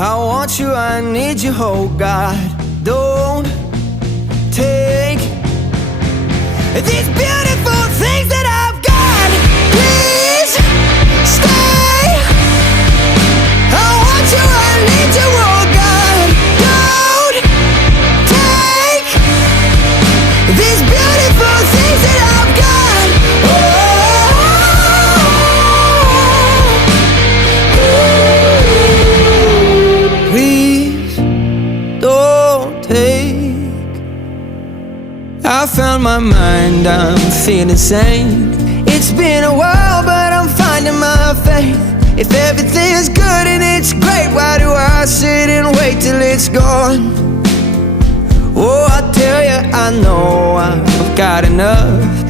I want you, I need you, oh God. Don't take these beautiful things that I've got. Please stay. I want you, I need you, oh God. Don't take these beautiful things that I've got. Please don't take. I found my mind, I'm feeling sane. It's been a while, but I'm finding my faith. If everything's good and it's great, why do I sit and wait till it's gone? Oh, I tell you, I know I've got enough.